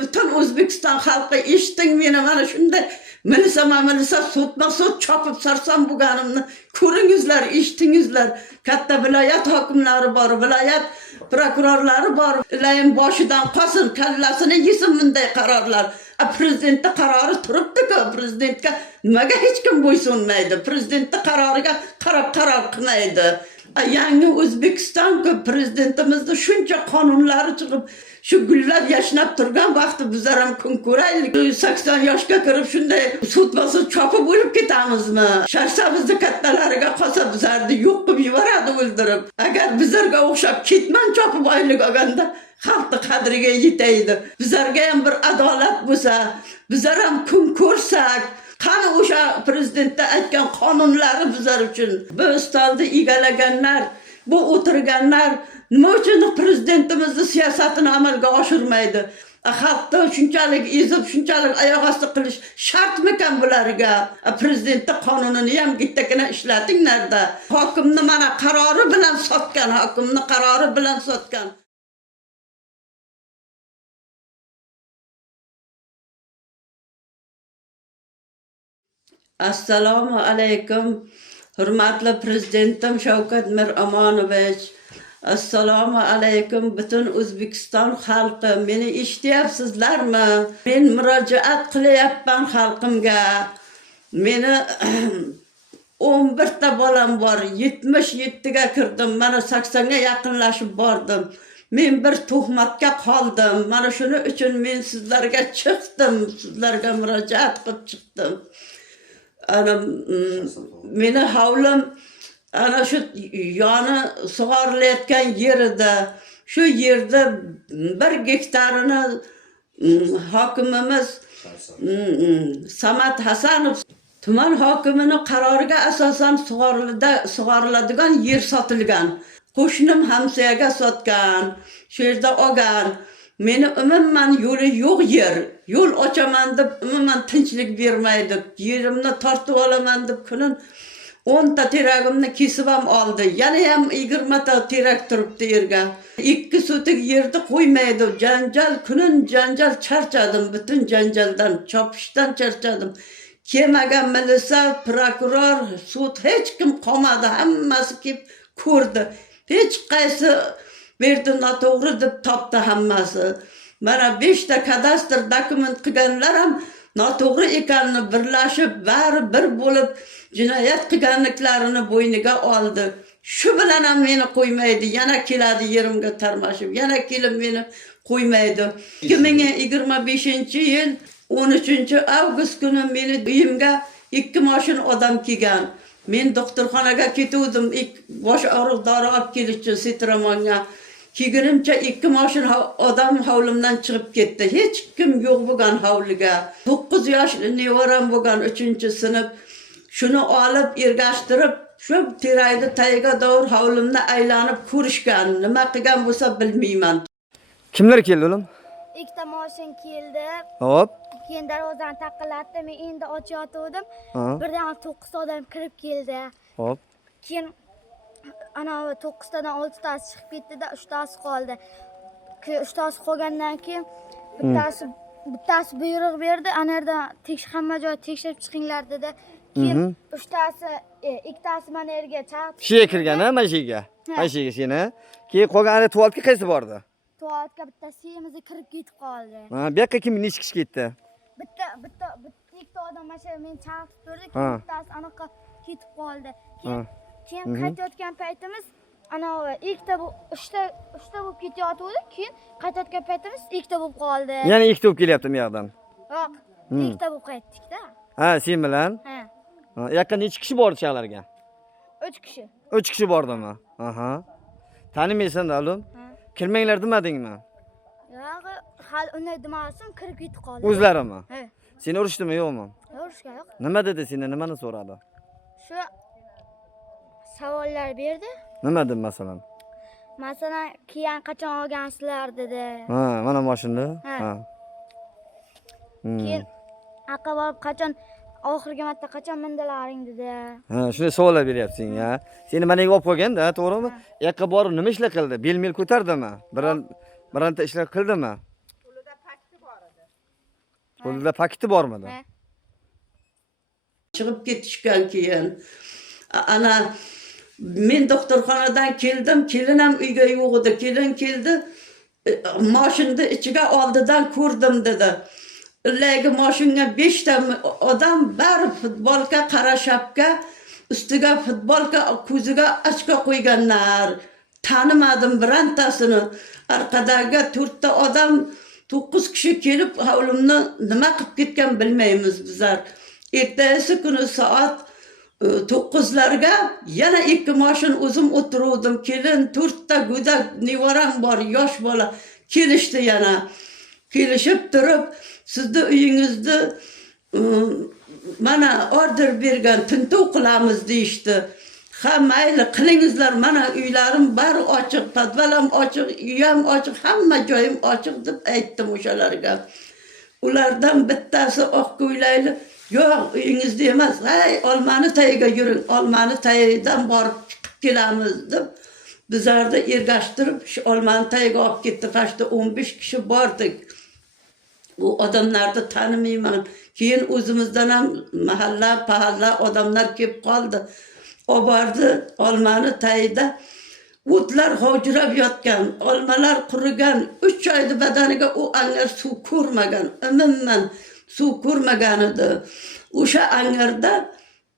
bütün O'zbekiston xalqi eshiting meni, mana shunday milisa sut chopib sarsam bo'lganimni ko'ringizlar, eshitingizlar. Katta viloyat hokimlari bor, viloyat prokurorlari bor. Ilayim boshidan qolsin, kallasini yesin bunday qarorlar. Prezidentning qarori turibdi-ku, prezidentga nimaga hech kim bo'ysunmaydi? Prezidentning qaroriga qarab qaror qilmaydi. Yangi O'zbekiston-ku, prezidentimizning shuncha qonunlari chiqib, shu gullab yashnab turgan vaqti bizlar ham kun ko'raylik. 80 yoshga kirib shunday sut chopib o'lib ketamizmi? Sharsamizni kattalariga qolsa bizlarni yo'q qilib yuboradi o'ldirib. Agar bizlarga o'xshab ketman chopib oylik olganda xalqning qadriga yetaydi. Bizlarga ham bir adolat bo'lsa, bizlar ham kun ko'rsak, qani o'sha prezidentda aytgan qonunlari bizlar uchun. Bu stolni egallaganlar, bu o'tirganlar nima uchun prezidentimizning siyosatini amalga oshirmaydi? Xalqni shunchalik ezib, shunchalik oyoq osti qilish shartmikan bularga? Prezidentning qonunini ham gittakina ishlatinglarda. Hokimni mana qarori bilan sotgan, hokimni qarori bilan sotgan. Assalomu alaykum. Hurmatli prezidentim Shavkat Miromonovich. Assalomu alaykum butun O'zbekiston xalqi. Meni eshityapsizlarmi? Men murojaat qilyapman xalqimga. Meni 11 ta bolam bor. 77 ga kirdim. Mana 80 ga yaqinlashib bordim. Men bir tuhmatga qoldim. Mana shuning uchun men sizlarga chiqdim. Sizlarga murojaat qilib chiqdim. Meni hovlim ana shu yoni sug'orilayotgan yerida, shu yerda 1 gektarini hokimimiz Samat Hasanov tuman hokimining qaroriga asosan sug'oriladigan yer sotilgan. Qo'shnim hamsoyaga sotgan, shu yerda olgan. Meni umuman yo'li yo'q yer. Yo'l ochaman deb umuman tinchlik bermaydi. Yerimni tortib olaman deb kunin 10 ta teragimni kesib ham oldi. Yana ham 20 ta terag turibdi yerga. 2 sotik yerni qo'ymaydi. Janjal, kunin janjal, charchadim. Butun janjaldan, chopishdan charchadim. Kelmagan milisa, prokuror, sud hech kim qolmadi. Hammasi kelib ko'rdi. Hech qaysi berdi noto'g'ri deb topdi hammasi. Mana 5 ta kadastr dokument qilganlar ham noto'g'ri ekanini birlashib, bari bir bo'lib jinoyat qilganliklarini bo'yniga oldi. Shu bilan ham meni qo'ymaydi. Yana keladi yerimga tarmashib, yana kelib meni qo'ymaydi. 2025-yil 13-avgust kuni meni uyimga 2 mashina odam kelgan. Men doktorxonaga ketuvdim, bosh og'riq dori olib kelish uchun Sitramonga. Keginimcha 2 mashina odam hovlimdan chiqib ketdi. Hech kim yo'q bo'lgan hovliga. 9 yoshli nevaram bo'lgan 3-sinf. Shuni olib ergashtirib, shu terayni tagiga davr hovlimni aylanib ko'rishgan. Nima qilgan bo'lsa bilmayman. Kimlar keldi o'g'lim? Ikkita mashin keldi. Hop. Keyin darvozani taqillatdi. Men endi ochayotgandim. Birdan 9 odam kirib keldi. Hop. Keyin ana 9 tadan 6 tasi chiqib ketdi-da, 3 tasi qoldi. 3 tasi qolgandan keyin bittasi buyruq berdi. Ana yerda hamma joy tekshirib chiqinglar dedi. Keyin 3 tasi, 2 tasi mana yerga chaqdi. Shiga kirgan, ha, mana shiga. Mana shiga seni. Keyin qolgan ana tualetga qaysi bordi? Tualetga bittasi semizga kirib ketib qoldi. Ha, bu yoqqa kim necha kishi ketdi? Bitta odam mana men chaqib turdi, keyin bittasi anaqa ketib qoldi. Keyin qaytayotgan paytimiz ana ikkita bu 3ta bo'lib ketayotdi, keyin qaytayotgan paytimiz ikkita bo'lib qoldi. Yana ikkita bo'lib kelyapti bu yoqdan. Yo'q, ikkita bo'lib qaytdik-da. Ha, sen bilan? Ha. Ha, yoqqa necha kishi bordi shaharlarga? 3 kishi. 3 kishi bordimi? Aha. Tanimaysan-da, o'g'lim? Kirmanglar demadingmi? Yo'q, hali unday demasim, kirib ketib qoldi. O'zlarimi? Ha. Seni urishdimi, yo'qmi? Urushgan yo'q. Nima dedi seni? Nimani so'radi? Shu savollar berdi. Nima dedi masalan? Masalan, keyin qachon olgansizlar dedi. Ha, mana mashinada. Ha. Keyin aqqa borib qachon oxirgi marta qachon mindilaring dedi. Ha, shunday savollar beryapsan ya. Seni mana yerga olib qo'ygan-da, to'g'rimi? Yoqqa borib nima ishlar qildi? Belmel ko'tardimi? Bironta ishlar qildimi? Qo'lida paketi bormidi? Ha. Chiqib ketishgan keyin ana men doktorxonadan keldim, kelin ham uyga yo'q edi. Kelin keldi, mashinani ichiga oldidan ko'rdim dedi. Illagi mashinga 5 ta odam bari futbolka, qora shapka, ustiga futbolka, ko'ziga ochko qo'yganlar. Tanimadim birontasini. Orqadagi 4 ta odam 9 kishi kelib hovlimni nima qilib ketgan bilmaymiz bizlar. Ertasi kuni soat 9'larga yana 2 mashin o'zim o'tiruvdim. Kelin 4 ta go'dak nevaram bor, yosh bola kelishdi yana. Kelishib turib, sizni uyingizda mana order bergan, tintuv qilamiz deyishdi. Ha mayli qilingizlar, mana uylarim bari ochiq, podvalam ochiq, uyam ochiq, hamma joyim ochiq deb aytdim o'shalarga. Ulardan bittasi oq ko'ylayli, yo'q uyingizda emas, hay olmani tagiga yuring, olmani tagidan borib chiqib kelamiz deb bizlarni ergashtirib shu olmani tagiga olib ketdi. Faqat 15 kishi bordik. Bu odamlarni tanimayman. Keyin o'zimizdan ham mahalla odamlar kelib qoldi. O bordi olmani tagida o'tlar hovjirab yotgan, olmalar qurigan, 3 oyda badaniga u angar suv ko'rmagan, umuman suv ko'rmagan edi. O'sha angarda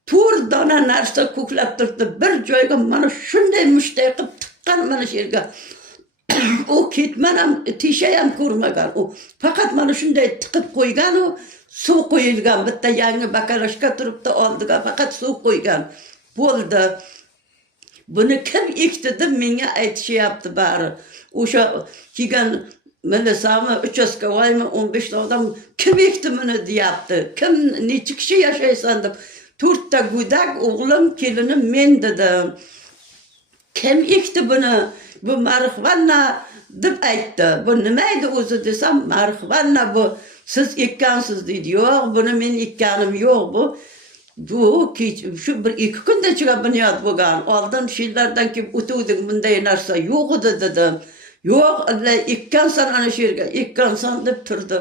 4 dona narsa ko'klab turibdi. Bir joyga mana shunday mushtay qilib tiqqan mana shu yerga. O ketman ham, tisha ham ko'rmagan. U faqat mana shunday tiqib qo'ygan, u suv qo'yilgan. Bitta yangi bakalashka turibdi oldiga, faqat suv qo'ygan. Bo'ldi. Buni kim ekdi deb menga aytishyapti bari. O'sha kelgan milisami, uchastkavoymi 15 odam kim ekdi buni deyapti. Kim necha kishi yashaysan deb 4 ta go'dak, o'g'lim, kelinim men dedim. Kim ekdi buni? Bu marixvanna deb aytdi. Bu nima edi o'zi desam, marixvanna bu siz ekkansiz deydi. Yo'q, buni men ekkanim yo'q bu. Bu shu bir 2 kunda chiqa bunyod bo'lgan. Oldin shillardan kelib o'tuvdik, bunday narsa yo'q edi dedim. Yo'q, Allah ekkansan ana shu yerga, ekkansan deb turdi.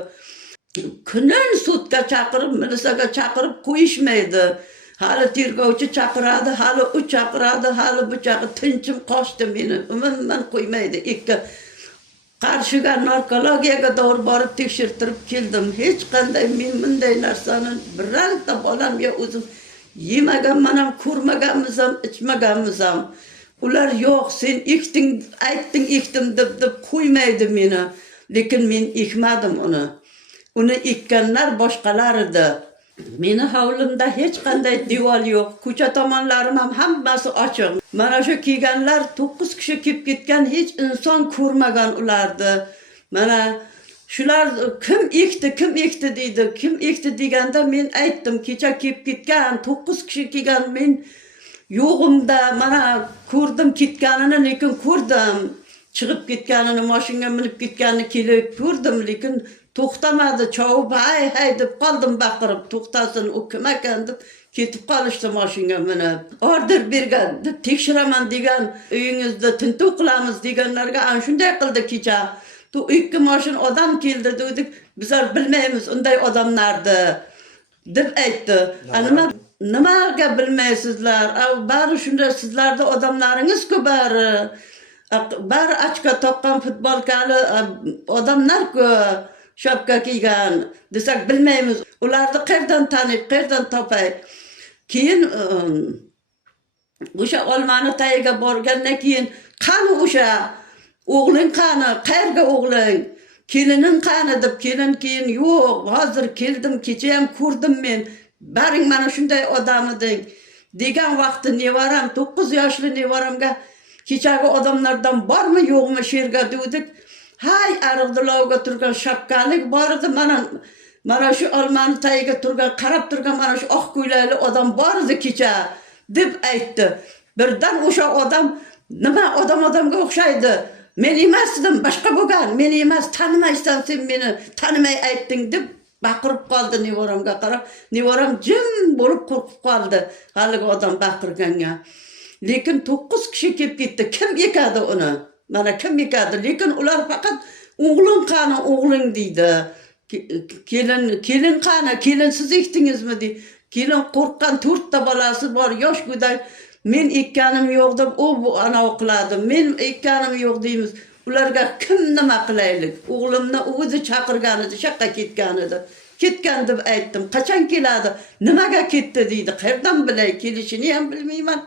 Kunin sudga chaqirib, milisaga chaqirib qo'yishmaydi. Hali tergovchi chaqiradi, hali u chaqiradi, hali bu chaqiradi. Tinchim qochdi meni. Umuman qo'ymaydi. Qarshiga narkologiyaga doğru borib tekshirtirib keldim. Hech qanday men bunday narsani birorta bolamga o'zim yemaganman ham, ko'rmaganmizam, ichmaganmizam. Ular yo'q, sen ekding, aytding ekdim deb qo'ymaydi meni. Lekin men ekmadim uni. Uni ekkanlar boshqalar edi. Meni hovlimda hech qanday devor yo'q. Ko'cha tomonlarim ham hammasi ochiq. Mana shu kelganlar 9 kishi kelib ketgan, hech inson ko'rmagan ularni. Mana shular kim ekdi deydi. Kim ekdi deganda men aytdim, kecha kelib ketgan 9 kishi kelgan, men yo'g'imda mana ko'rdim ketganini, lekin ko'rdim. Chiqib ketganini, mashinaga minib ketganini kelib ko'rdim, lekin to'xtamadi. Chavib hay deb qoldim baqirib, to'xtasin, u kim ekan deb ketib qolishdi mashinaga minib. Order bergan deb tekshiraman degan, uyingizda tintuv qilamiz deganlarga ana shunday qildi kecha. 2 mashin odam keldi dedik, bizlar bilmaymiz unday odamlarni deb aytdi. Nimaga bilmaysizlar? Bari shunday sizlarda odamlaringiz-ku bari. Bari ochka toqqan futbolkali odamlar-ku. Shapka kiygan desak bilmaymiz. Ularni qayerdan tanib, qayerdan topay? Keyin o'sha olmani tagiga borgandan keyin qani o'sha o'g'ling qani? Qayerga o'g'ling? Kelining qani deb kelin keyin yo'q, hozir keldim, kecha ham ko'rdim men. Baring mana shunday odam eding degan vaqtda nevaram 9 yoshli nevaramga kechagi odamlardan bormi yo'qmi shu yerga dedik. Hay Arig'dilovga turgan shapkalik bor edi, mana shu olmani tagiga turgan, qarab turgan mana shu oq ko'ylakli odam bor edi kecha deb aytdi. Birdan o'sha odam nima odamga o'xshaydi? Men emas dedim, boshqa bo'lgan. Men emas, tanimaysan sen meni, tanimay aytding deb baqirib qoldi nevaramga qarab. Nevaram jim bo'lib qo'rqib qoldi haligi odam baqirganga. Lekin 9 kishi kelib ketdi. Kim ekadi uni? Mana kim ekadi? Lekin ular faqat o'g'ling qani, o'g'ling deydi. Kelin qani, kelinsiz ekdingizmi deydi. Kelin qo'rqqan 4 ta bolasi bor, yosh go'dak. Men ekkanim yo'q deb, bu ana qiladi. Men ekkanim yo'q deymiz. Ularga kim nima qilaylik? O'g'limni o'zi chaqirgan edi, shaqqa ketgan edi. Ketgan deb aytdim. Qachon keladi? Nimaga ketdi deydi. Qayerdan bilay? Kelishini ham bilmayman.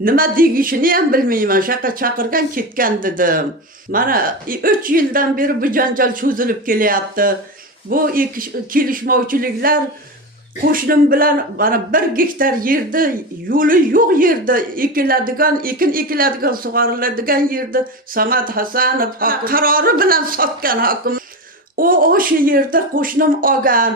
Nima degishini ham bilmayman. Shaqqa chaqirgan ketgan dedim. Mana 3 yildan beri bu janjal cho'zilib kelyapti. Bu kelishmovchiliklar qo'shnim bilan mana 1 gektar yerda yo'li yo'q yerda ekin ekiladigan sug'oriladigan yerda Samad Hasanov qarori bilan sotgan hokim. O'sha yerda qo'shnim olgan.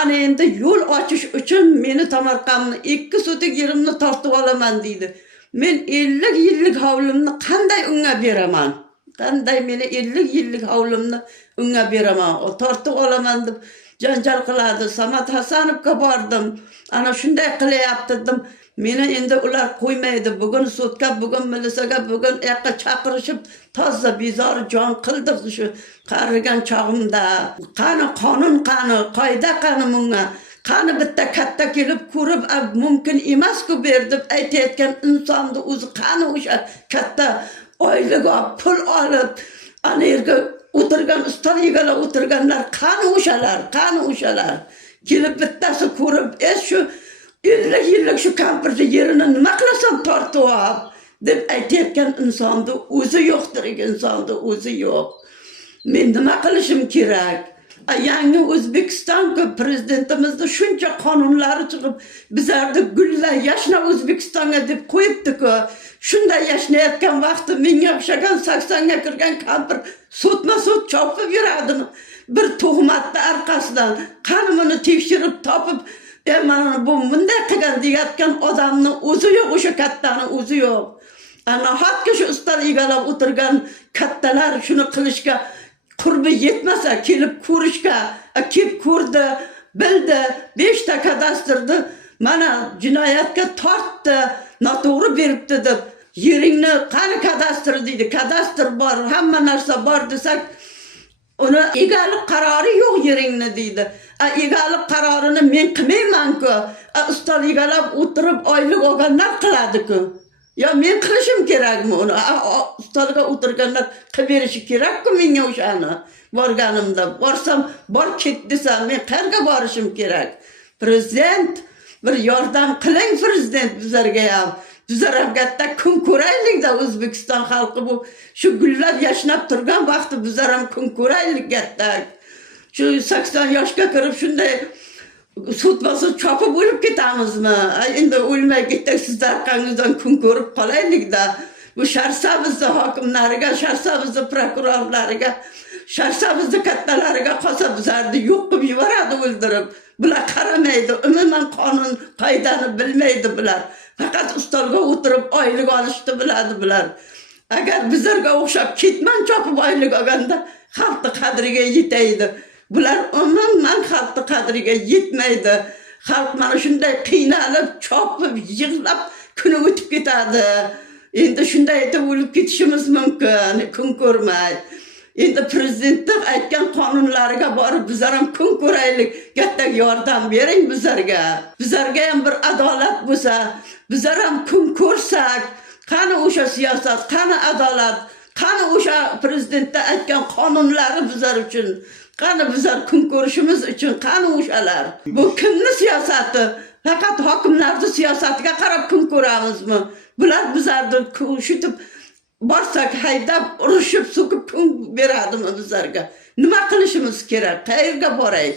Ana endi yo'l ochish uchun meni tomorqamni 2 sotik yerimni tortib olaman deydi. Men 50 yillik hovlimni qanday unga beraman? Qanday meni 50 yillik hovlimni unga beraman? O tortib olaman deb janjal qiladi. Samad Hasanovga bordim. Ana shunday qilyapti dedim. Meni endi ular qo'ymaydi. Bugun sudga, bugun milisaga, bugun yoqqa chaqirishib toza bezor jon qildik shu qarigan chog'imda. Qani qonun qani, qoida qani bunga. Qani bitta katta kelib ko'rib, mumkin emas-ku ber deb aytayotgan insonni o'zi qani o'sha katta oylik olib, pul olib, ana yerga o'tirgan ustol egalab o'tirganlar qani o'shalar. Kelib bittasi ko'rib, shu 50 yillik shu kampirni yerini nima qilasan tortib olib deb aytayotgan insonni o'zi yo'qdir, insonni o'zi yo'q. Men nima qilishim kerak? Yangi O'zbekiston prezidentimizni shuncha qonunlari chiqib, bizlarni gulla yashna O'zbekistonga deb qo'yibdi-ku. Shunday yashnayotgan vaqtda menga o'xshagan 80 ga kirgan kampir sotma-sot chopib yuradimi? Bir tuhmatning orqasidan qani buni tekshirib topib, mana bu bunday qilgan deyotgan odamni o'zi yo'q, o'sha kattani o'zi yo'q. Ana hatto shu ustol egalab o'tirgan kattalar shuni qilishga qurbi yetmasa kelib ko'rishga, kelib ko'rdi, bildi, 5 ta kadastrni mana jinoyatga tortdi, noto'g'ri beribdi deb yeringni qani kadastr deydi. Kadastr bor, hamma narsa bor desak, uni egalik qarori yo'q yeringni deydi. Egalik qarorini men qilmayman-ku. Ustol egalab o'tirib oylik olganlar qiladi-ku. Ya men qilishim kerakmi uni? Ustolga o'tirganlar qilib berishi kerak-ku menga o'shani. Borganimda, borsam, bor ket desam, men qayerga borishim kerak? Prezident, bir yordam qiling prezident bizlarga ham. Bizlar ham katta kun ko'raylik-da O'zbekiston xalqi bu shu gullab yashnab turgan vaqtda bizlar ham kun ko'raylik katta. Shu 80 yoshga kirib shunday sutmasız chopib o'lib ketamizmi? Endi o'lmay ketsak sizlar orqangizdan kun ko'rib qolaylik-da. Bu Sharsabizning hokimlariga, Sharsabizning prokurorlariga, Sharsabizning kattalariga qolsa bizlarni yo'q qilib yuboradi o'ldirib. Bular qaramaydi, umuman qonun qoidani bilmaydi bular. Faqat ustolga o'tirib oylik olishni biladi bular. Agar bizlarga o'xshab ketman chopib oylik olganda xalqning qadriga yetaydi. Bular umuman xalqning qadriga yetmaydi. Xalq mana shunday qiynalib, chopib, yig'lab kuni o'tib ketadi. Endi shunday deb o'lib ketishimiz mumkin, kun ko'rmay. Endi prezidentning aytgan qonunlariga borib bizlar ham kun ko'raylik, katta yordam bering bizlarga. Bizlarga ham bir adolat bo'lsa, bizlar ham kun ko'rsak, qani o'sha siyosat, qani adolat, qani o'sha prezidentning aytgan qonunlari bizlar uchun, qani bizlar kun ko'rishimiz uchun, qani o'shalar. Bu kimning siyosati? Faqat hokimlarning siyosatiga qarab kun ko'ramizmi? Bular bizlarni shutib borsak haydab, urushib, so'kib kun beradimi bizlarga? Nima qilishimiz kerak? Qayerga boray?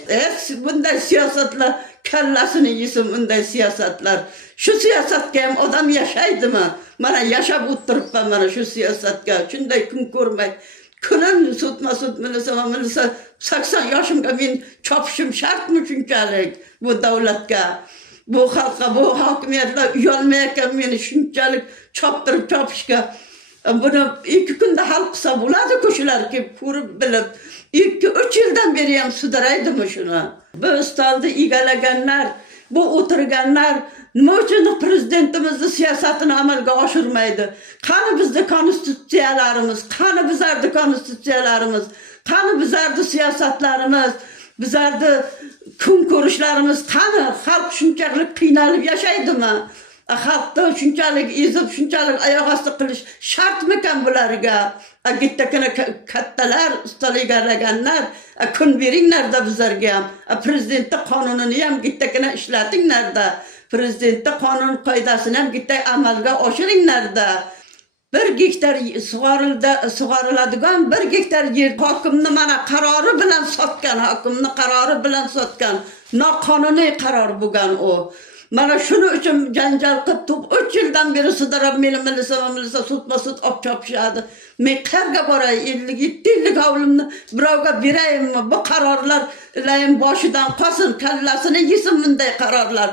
Bunday siyosatlar kallasini yesin, bunday siyosatlar. Shu siyosatga ham odam yashaydimi? Mana yashab o'tiribman mana shu siyosatga. Shunday kun ko'rmay, kunim sutma-sut milisa 80 yoshimga men chopishim shartmi shunchalik bu davlatga? Bu xalqqa, bu hokimiyatlar uyalmayotgan meni shunchalik choptirib chopishga. Buni 2 kunda hal qilsa bo'ladi-ku shular kelib ko'rib bilib. 2-3 yildan beri ham sudaraydimi shuni? Bu ustolni egallaganlar, bu o'tirganlar nima uchun prezidentimizning siyosatini amalga oshirmaydi? Qani bizning konstitutsiyalarimiz, qani bizlarning konstitutsiyalarimiz, qani bizlarning siyosatlarimiz? bizlarni kun ko'rishlarimiz qani? Xalq shunchalik qiynalib yashaydimi? Xalqni shunchalik ezib, shunchalik oyoq osti qilish shartmikan bularga? Gittakina kattalar, ustalar egallaganlar, kun beringlarda bizlarga ham. Prezidentni qonunini ham gittakina ishlatinglarda. Prezidentni qonun qoidasini ham gitta amalga oshiringlarda. 1 gektar sug'oriladigan 1 gektar yer hokimni mana qarori bilan sotgan, hokimni qarori bilan sotgan. Noqonuniy qaror bo'lgan o. Mana shuning uchun janjal qilib 3 yildan beri sudrab meni milisa sudma-sud olib chopishadi. Men qayerga boray? 57 yillik hovlimni birovga beraymi? Bu qarorlar ilayim boshidan qolsin, kallasini yesin bunday qarorlar.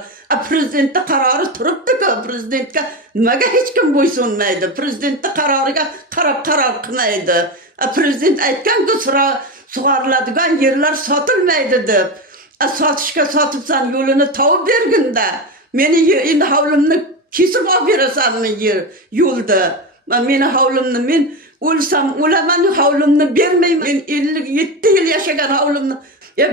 Prezidentning qarori turibdi-ku, prezidentga nimaga hech kim bo'ysunmaydi? Prezidentning qaroriga qarab qaror qilmaydi. Prezident aytgan-ku, sug'oriladigan yerlar sotilmaydi deb. Sotishga sotibsan, yo'lini tavib berginda. Meni endi hovlimni kesib olib berasanmi yo'lda? Meni hovlimni men o'lsam o'laman, hovlimni bermayman. Men 57 yil yashagan hovlimni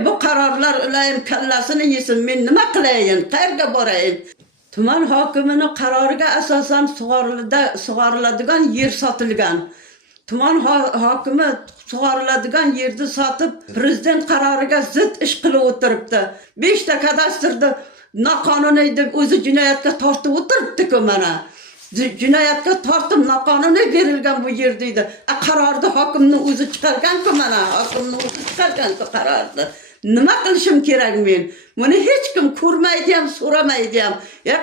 bu qarorlar ulayim kallasini yesin. Men nima qilayin? Qayerga borayin? Tuman hokimining qaroriga asosan sug'oriladigan yer sotilgan. Tuman hokimi sug'oriladigan yerni sotib, prezident qaroriga zid ish qilib o'tiribdi. 5 ta kadastrda noqonuniy deb o'zi jinoyatga tortib o'tiribdi-ku mana. Jinoyatga tortib noqonuniy berilgan bu yer deydi. Qarorni hokimning o'zi chiqargan-ku mana, hokimning o'zi chiqargan-ku qarorni. Nima qilishim kerak men? Buni hech kim ko'rmaydi ham, so'ramaydi ham.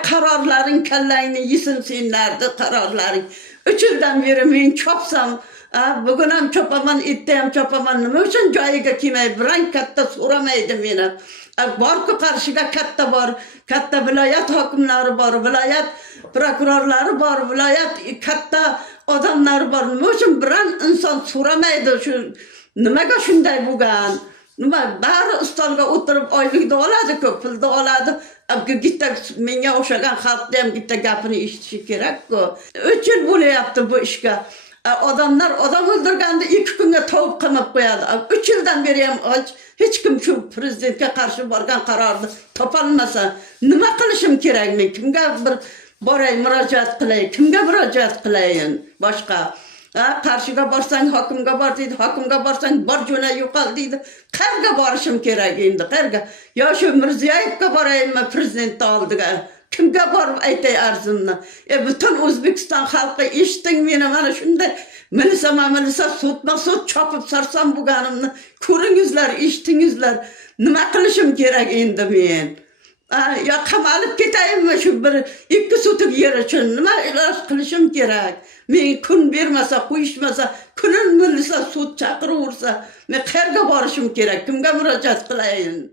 Qarorlaring kallangni yesin senlarni qarorlaring. 3 yildan beri men chopsam, bugun ham chopaman, erta ham chopaman. Nima uchun joyiga kelmay, birang katta so'ramaydi meni. Borku qarshiga katta bor, katta viloyat hokimlari bor, viloyat prokurorlari bor, viloyat katta odamlar bor. Nima uchun birang inson so'ramaydi shu nimaga shunday bo'lgan? Nima bari ustolga o'tirib oylikni oladi-ku, pulni oladi. Gitta menga o'xshagan xalqda ham gitta gapini eshitishi kerak-ku. 3 yil bo'layapti bu ishga. Odamlar odam o'ldirganda 2 kunga tovib qamab qo'yadi. 3 yildan beri ham hech kim shu prezidentga qarshi borgan qarorni topolmasa, nima qilishim kerak men? Kimga bir boray, murojaat qilay? Kimga murojaat qilayin? Boshqa qarshiga borsang hokimga bor deydi, hokimga borsang bor jo'na yo'qol deydi. Qayerga borishim kerak endi? Qayerga? Yo shu Mirziyoyevga boraymi prezidentning oldiga? Kimga borib aytay arzimni? Butun O'zbekiston xalqi eshiting meni mana shunday milisa sud chopib sarsam bo'lganimni ko'ringizlar, eshitingizlar. Nima qilishim kerak endi men? Yo qamalib ketaymi shu 1-2 sotik yer uchun? Nima iloj qilishim kerak? Men kun bermasa, qo'yishmasa, kunin milisa sud chaqiraversa, men qayerga borishim kerak? Kimga murojaat qilayin?